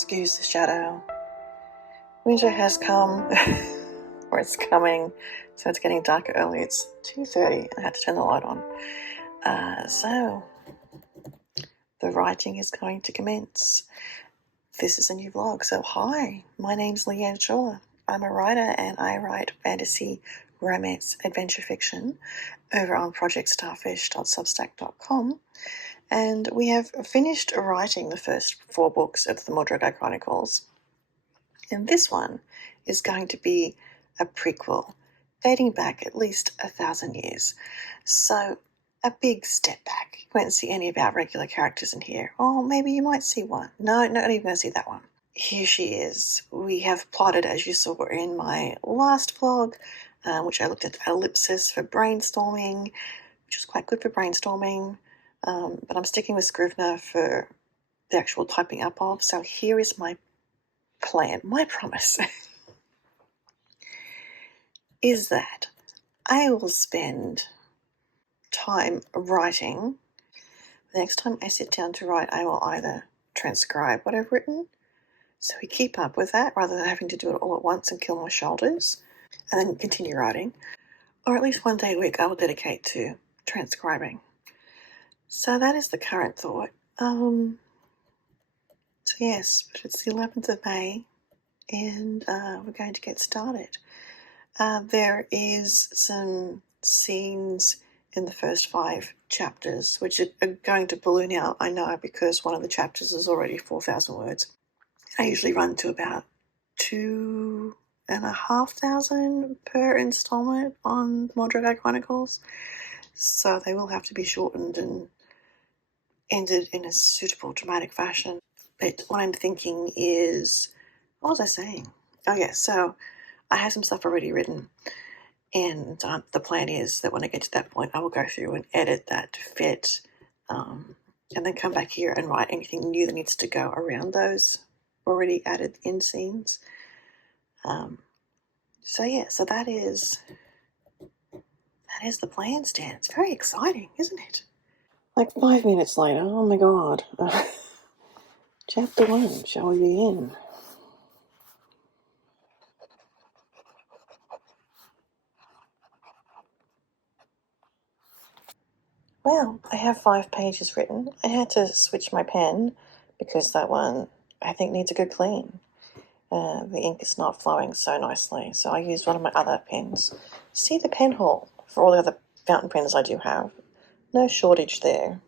excuse the shadow. Winter has come, or it's coming, so it's getting darker early. It's 2:30. I had to turn the light on. So the writing is going to commence. This is a new vlog. So hi, my name's Leanne Shaw. I'm a writer and I write fantasy, romance, adventure fiction over on projectstarfish.substack.com. And we have finished writing the first 4 books of the Mordregai Chronicles. And this one is going to be a prequel dating back at least 1,000 years. So a big step back. You won't see any of our regular characters in here. Or maybe you might see one. No, not even going to see that one. Here she is. We have plotted, as you saw in my last vlog, which I looked at the ellipsis for brainstorming, which was quite good for brainstorming. But I'm sticking with Scrivener for the actual typing up of. So here is my plan, my promise, is that I will spend time writing. The next time I sit down to write, I will either transcribe what I've written, so we keep up with that rather than having to do it all at once and kill my shoulders, and then continue writing, or at least one day a week I will dedicate to transcribing. So that is the current thought. So yes, but it's the 11th of May, and we're going to get started. There is some scenes in the first 5 chapters, which are going to balloon out, I know, because one of the chapters is already 4,000 words. I usually run to about 2,500 per installment on Mordregai Chronicles, so they will have to be shortened and ended in a suitable dramatic fashion. But what I'm thinking is, what was I saying? Oh yeah, so I have some stuff already written, and the plan is that when I get to that point, I will go through and edit that to fit, and then come back here and write anything new that needs to go around those already added in scenes. So yeah, so that is the plan, Stan. It's very exciting, isn't it? Like 5 minutes later, oh my god. Chapter 1, shall we begin? Well, I have 5 pages written. I had to switch my pen because that one, I think, needs a good clean. The ink is not flowing so nicely, so I used one of my other pens. See the pen haul for all the other fountain pens I do have. No shortage there.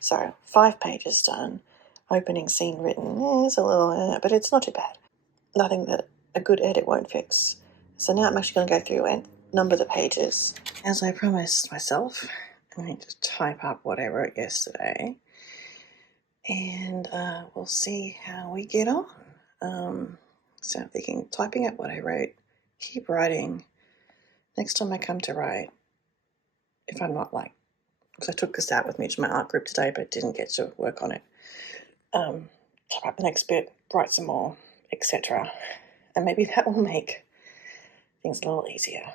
So 5 pages done. Opening scene written. It's a little, but it's not too bad. Nothing that a good edit won't fix. So now I'm actually going to go through and number the pages. As I promised myself, I'm going to type up what I wrote yesterday, and we'll see how we get on. So I'm thinking, typing up what I wrote, keep writing. Next time I come to write, if I'm not because I took this out with me to my art group today, but didn't get to work on it. Type up the next bit, write some more, etc. And maybe that will make things a little easier.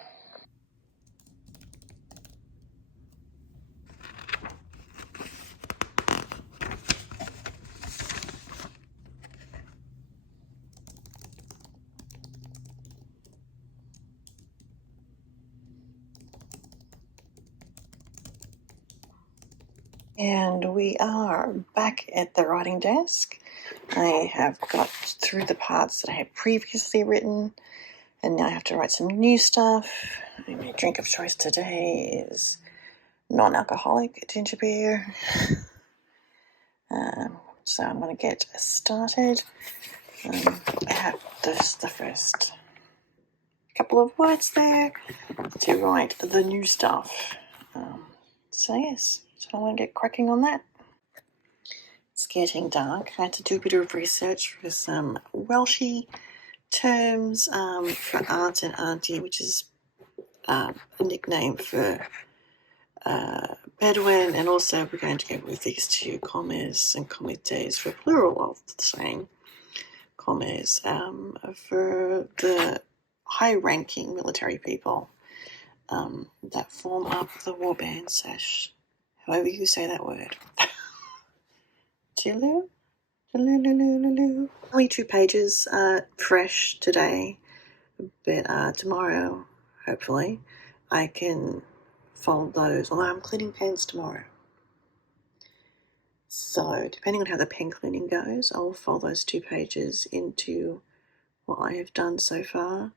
And we are back at the writing desk. I have got through the parts that I had previously written, and now I have to write some new stuff. My drink of choice today is non-alcoholic ginger beer. So I'm going to get started. I have the first couple of words there to write the new stuff. So yes, so I'm going to get cracking on that. It's getting dark. I had to do a bit of research for some Welshie terms for aunt and auntie, which is a nickname for Bedouin, and also we're going to go with these 2 commes and comites for plural of the same commes for the high-ranking military people that form up the warband sash, however you say that word. Chilu? Only 2 pages fresh today, but tomorrow, hopefully, I can fold those, although I'm cleaning pens tomorrow. So depending on how the pen cleaning goes, I'll fold those 2 pages into what I have done so far,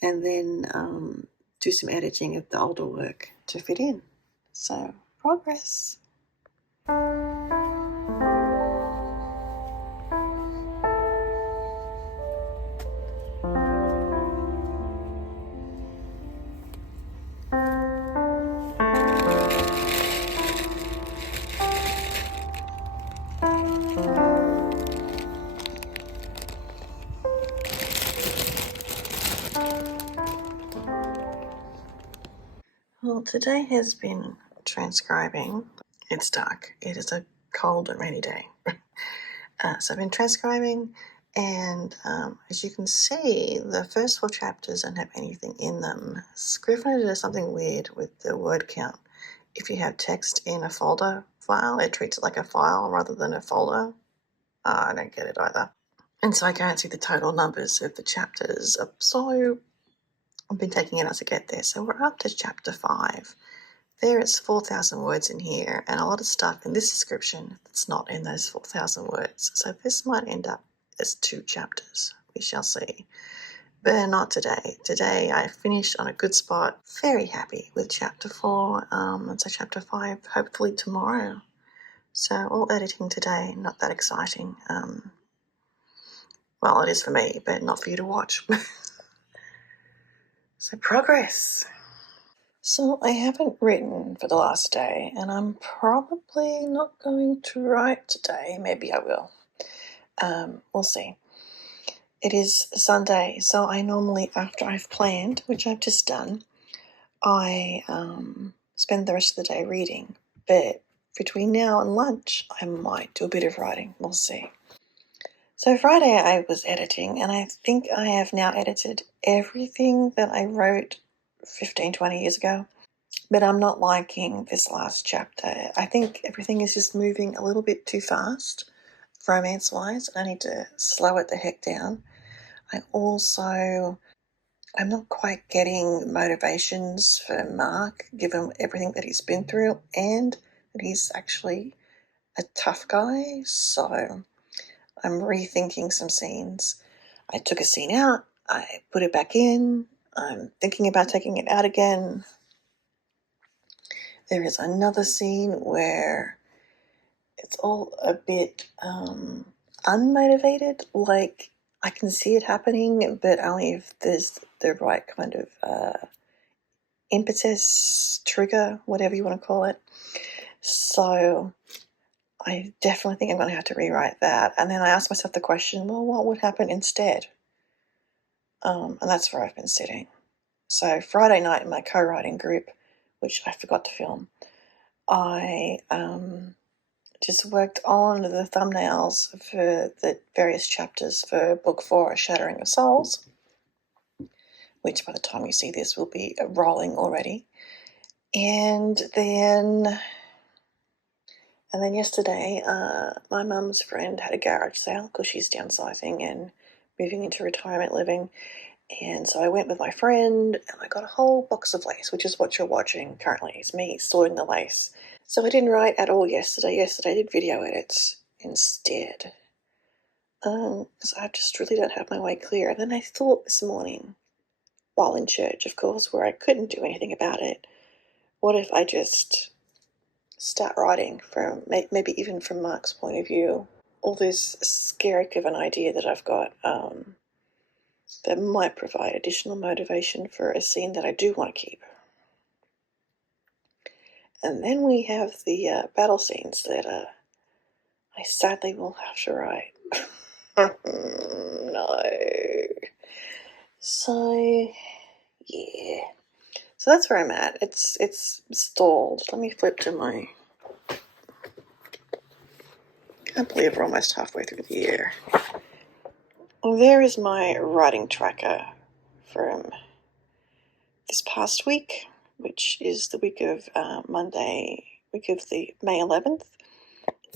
and then do some editing of the older work to fit in. So, progress. Well, today has been transcribing. It's dark. It is a cold and rainy day. So I've been transcribing, and as you can see, the first 4 chapters don't have anything in them. Scrivener does something weird with the word count. If you have text in a folder file, it treats it like a file rather than a folder. I don't get it either. And so I can't see the total numbers of the chapters. So I've been taking it as I get there. So we're up to chapter 5. There it's 4,000 words in here, and a lot of stuff in this description that's not in those 4,000 words. So this might end up as 2 chapters. We shall see. But not today. Today I finished on a good spot. Very happy with chapter 4. And so chapter 5 hopefully tomorrow. So all editing today, not that exciting. Well, it is for me, but not for you to watch. So progress. So I haven't written for the last day, and I'm probably not going to write today. Maybe I will. We'll see. It is Sunday, so I normally, after I've planned, which I've just done, I spend the rest of the day reading. But between now and lunch, I might do a bit of writing. We'll see. So Friday I was editing, and I think I have now edited everything that I wrote 15, 20 years ago. But I'm not liking this last chapter. I think everything is just moving a little bit too fast, romance-wise. I need to slow it the heck down. I'm not quite getting motivations for Mark, given everything that he's been through, and that he's actually a tough guy. So I'm rethinking some scenes. I took a scene out, I put it back in, I'm thinking about taking it out again. There is another scene where it's all a bit unmotivated, like I can see it happening, but only if there's the right kind of impetus, trigger, whatever you want to call it. So I definitely think I'm going to have to rewrite that. And then I asked myself the question, well, what would happen instead? And that's where I've been sitting. So Friday night in my co-writing group, which I forgot to film, I just worked on the thumbnails for the various chapters for Book 4, A Shattering of Souls, which by the time you see this will be rolling already. And then yesterday, my mum's friend had a garage sale because she's downsizing and moving into retirement living. And so I went with my friend and I got a whole box of lace, which is what you're watching currently. It's me sorting the lace. So I didn't write at all yesterday. Yesterday I did video edits instead. Because I just really don't have my way clear. And then I thought this morning, while in church, of course, where I couldn't do anything about it, what if I just start writing from, maybe even from Mark's point of view, all this scary of an idea that I've got that might provide additional motivation for a scene that I do want to keep. And then we have the battle scenes that I sadly will have to write. No. So, yeah. So that's where I'm at. It's stalled. Let me flip to my... Can't believe we're almost halfway through the year. Well, there is my writing tracker from this past week, which is the week of Monday, week of the May 11th.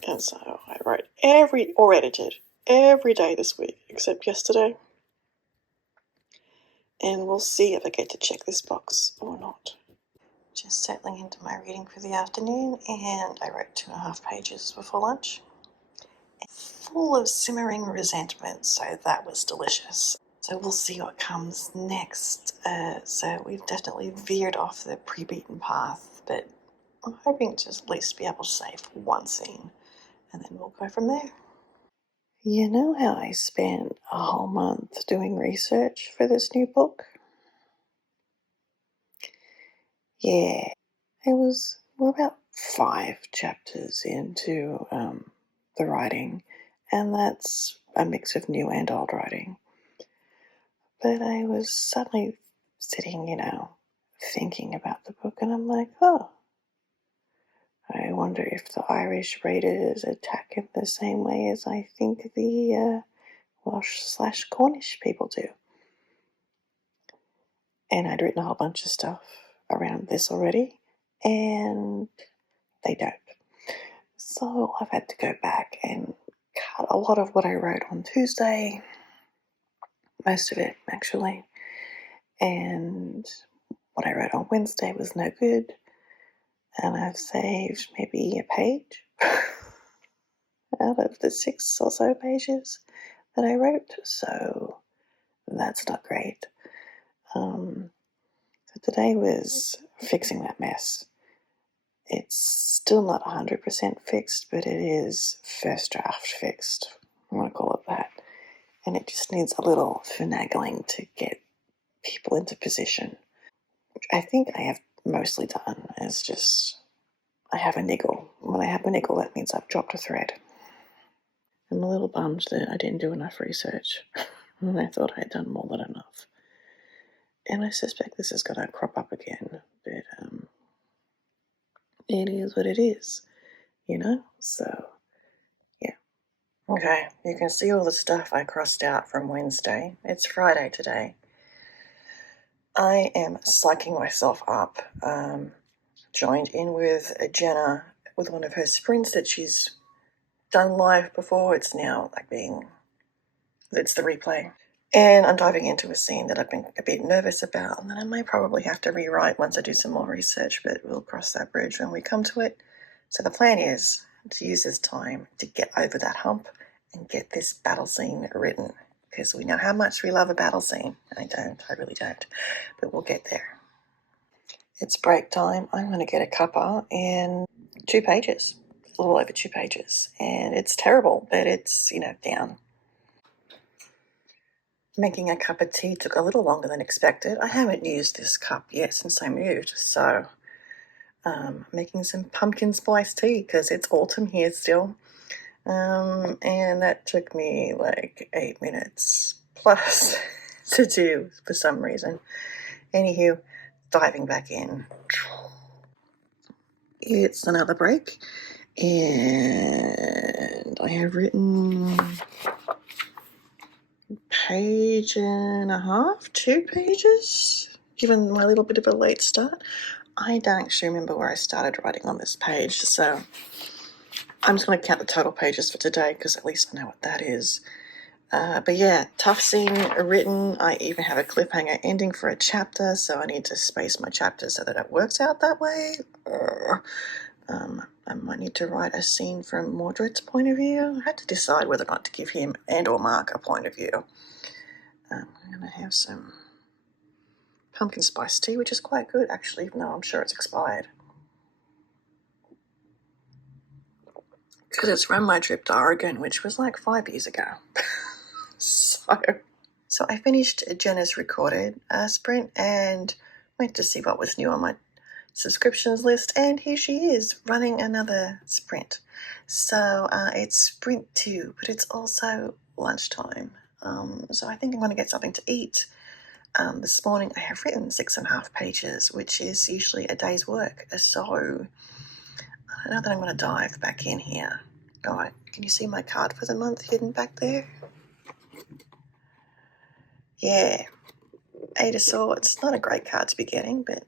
And so I wrote edited every day this week except yesterday. And we'll see if I get to check this box or not. Just settling into my reading for the afternoon, and I wrote 2.5 pages before lunch. Full of simmering resentment, so that was delicious. So we'll see what comes next. So we've definitely veered off the pre-beaten path, but I'm hoping to at least be able to save one scene, and then we'll go from there. You know how I spent a whole month doing research for this new book? Yeah, we're about 5 chapters into the writing, and that's a mix of new and old writing. But I was suddenly sitting, thinking about the book, and I'm like, oh, I wonder if the Irish readers attack it the same way as I think the Welsh/Cornish people do. And I'd written a whole bunch of stuff around this already, and they don't. So I've had to go back and cut a lot of what I wrote on Tuesday, most of it actually, and what I wrote on Wednesday was no good, and I've saved maybe a page out of the 6 or so pages that I wrote, so that's not great. So today was fixing that mess. It's still not 100% fixed, but it is first draft fixed. I'm going to call it that. And it just needs a little finagling to get people into position, which I think I have mostly done. It's just I have a niggle. When I have a niggle, that means I've dropped a thread. I'm a little bummed that I didn't do enough research. And I thought I had done more than enough. And I suspect this is going to crop up again, but it is what it is, So, yeah. Okay, you can see all the stuff I crossed out from Wednesday. It's Friday today. I am psyching myself up. Joined in with Jenna with one of her sprints that she's done live before. It's now it's the replay. And I'm diving into a scene that I've been a bit nervous about, and that I may probably have to rewrite once I do some more research, but we'll cross that bridge when we come to it. So the plan is to use this time to get over that hump and get this battle scene written, because we know how much we love a battle scene. I really don't, but we'll get there. It's break time. I'm going to get a cuppa and 2 pages, a little over 2 pages, and it's terrible, but it's, down. Making a cup of tea took a little longer than expected. I haven't used this cup yet since I moved, so making some pumpkin spice tea because it's autumn here still. And that took me like 8 minutes plus to do for some reason. Anywho, diving back in. It's another break, and I have written 1.5, 2 pages, given my little bit of a late start. I don't actually remember where I started writing on this page, so I'm just going to count the total pages for today because at least I know what that is. But yeah, tough scene written. I even have a cliffhanger ending for a chapter, so I need to space my chapters so that it works out that way. I might need to write a scene from Mordred's point of view. I had to decide whether or not to give him and or Mark a point of view. I'm going to have some pumpkin spice tea, which is quite good actually, even though I'm sure it's expired. Because it's from my trip to Oregon, which was like 5 years ago. So I finished Jenna's recorded sprint and went to see what was new on my subscriptions list, and here she is running another sprint. So it's sprint 2, but it's also lunchtime. So I think I'm going to get something to eat. This morning I have written 6.5 pages, which is usually a day's work. So I know that I'm going to dive back in here. All right, can you see my card for the month hidden back there? Yeah, 8 of Swords. Not a great card to be getting, but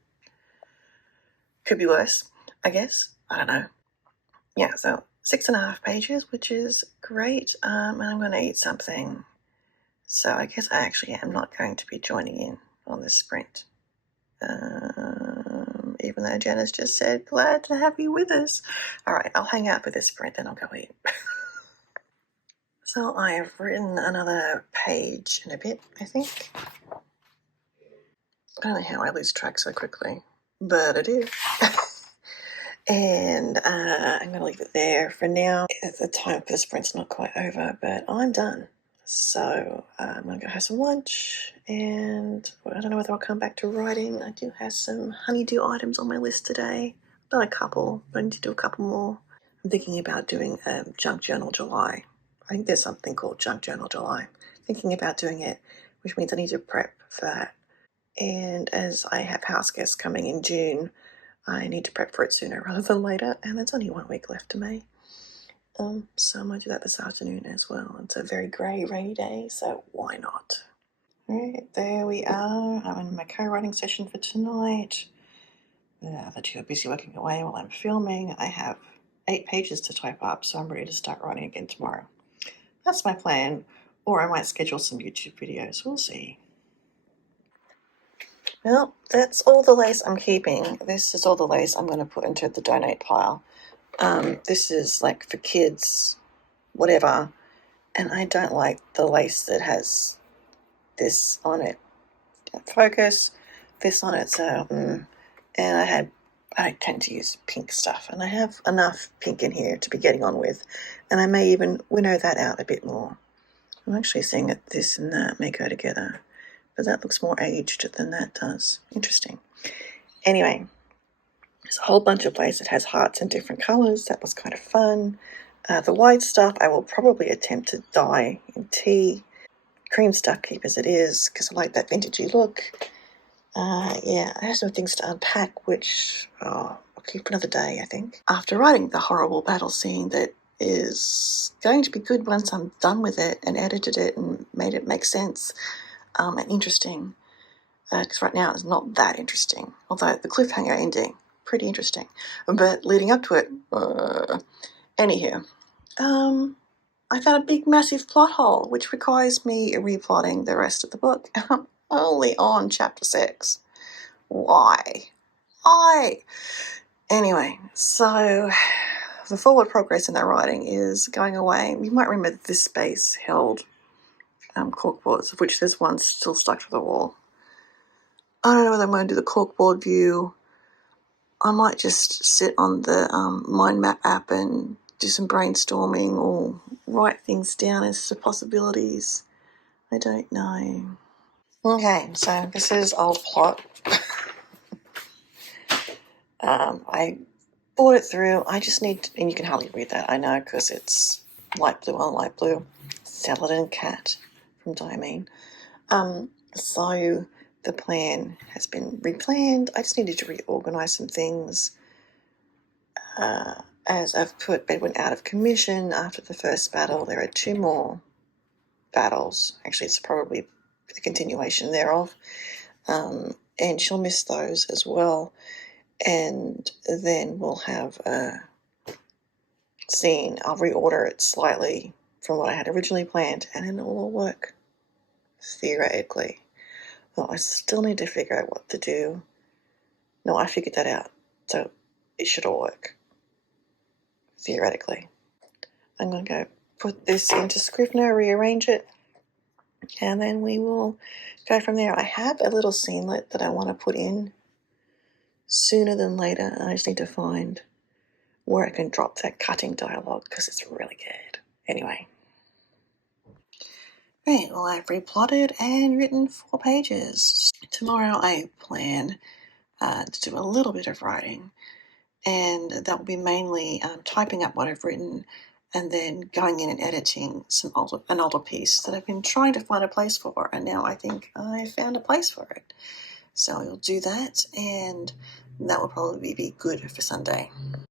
could be worse, I guess. I don't know. Yeah, so 6.5 pages, which is great. And I'm going to eat something. So I guess I actually am not going to be joining in on this sprint. Even though Janice just said, glad to have you with us. All right, I'll hang out for this sprint, then I'll go eat. So I have written another page in a bit, I think. I don't know how I lose track so quickly, but I do. And I'm going to leave it there for now. The time for the sprint's not quite over, but I'm done. So I'm going to go have some lunch, and I don't know whether I'll come back to writing. I do have some honeydew items on my list today. I've done a couple, but I need to do a couple more. I'm thinking about doing Junk Journal July. I think there's something called Junk Journal July. Thinking about doing it, which means I need to prep for that. And as I have house guests coming in June, I need to prep for it sooner rather than later, and there's only 1 week left to May. So I'm going to do that this afternoon as well. It's a very grey, rainy day, so why not? Alright, there we are. I'm in my co-writing session for tonight. The other two are busy working away while I'm filming. I have 8 pages to type up, so I'm ready to start writing again tomorrow. That's my plan, or I might schedule some YouTube videos. We'll see. Well, that's all the lace I'm keeping. This is all the lace I'm going to put into the donate pile. This is like for kids, whatever, and I don't like the lace that has this on it. Focus, this on it, so, and I tend to use pink stuff, and I have enough pink in here to be getting on with, and I may even winnow that out a bit more. I'm actually seeing that this and that may go together, but that looks more aged than that does. Interesting. Anyway, there's a whole bunch of lace that has hearts in different colours. That was kind of fun. The white stuff I will probably attempt to dye in tea. Cream stuff, keep as it is, because I like that vintagey look. Yeah, I have some things to unpack, which I'll keep another day, I think. After writing the horrible battle scene that is going to be good once I'm done with it and edited it and made it make sense and interesting, because right now it's not that interesting, although the cliffhanger ending, pretty interesting. But leading up to it, anywho, I found a big, massive plot hole, which requires me replotting the rest of the book. I'm only on chapter 6. Why? Anyway, so the forward progress in that writing is going away. You might remember that this space held corkboards, of which there's one still stuck to the wall. I don't know whether I'm going to do the corkboard view. I might just sit on the mind map app and do some brainstorming or write things down as to possibilities. I don't know. Okay, so this is old plot. I bought it through. I just need to, and you can hardly read that, I know, because it's light blue on light blue. Saladin Cat from Diamine. So the plan has been replanned. I just needed to reorganize some things. As I've put Bedwin out of commission after the first battle, there are 2 more battles. Actually, it's probably a continuation thereof. And she'll miss those as well. And then we'll have a scene. I'll reorder it slightly from what I had originally planned, and then it'll all work, theoretically. Well, I still need to figure out what to do. No, I figured that out, so it should all work, theoretically. I'm going to go put this into Scrivener, rearrange it, and then we will go from there. I have a little scenelet that I want to put in sooner than later. I just need to find where I can drop that cutting dialogue, because it's really good. Anyway. Right, well, I've replotted and written 4 pages. Tomorrow I plan to do a little bit of writing, and that will be mainly typing up what I've written and then going in and editing an older piece that I've been trying to find a place for, and now I think I found a place for it. So we'll do that, and that will probably be good for Sunday.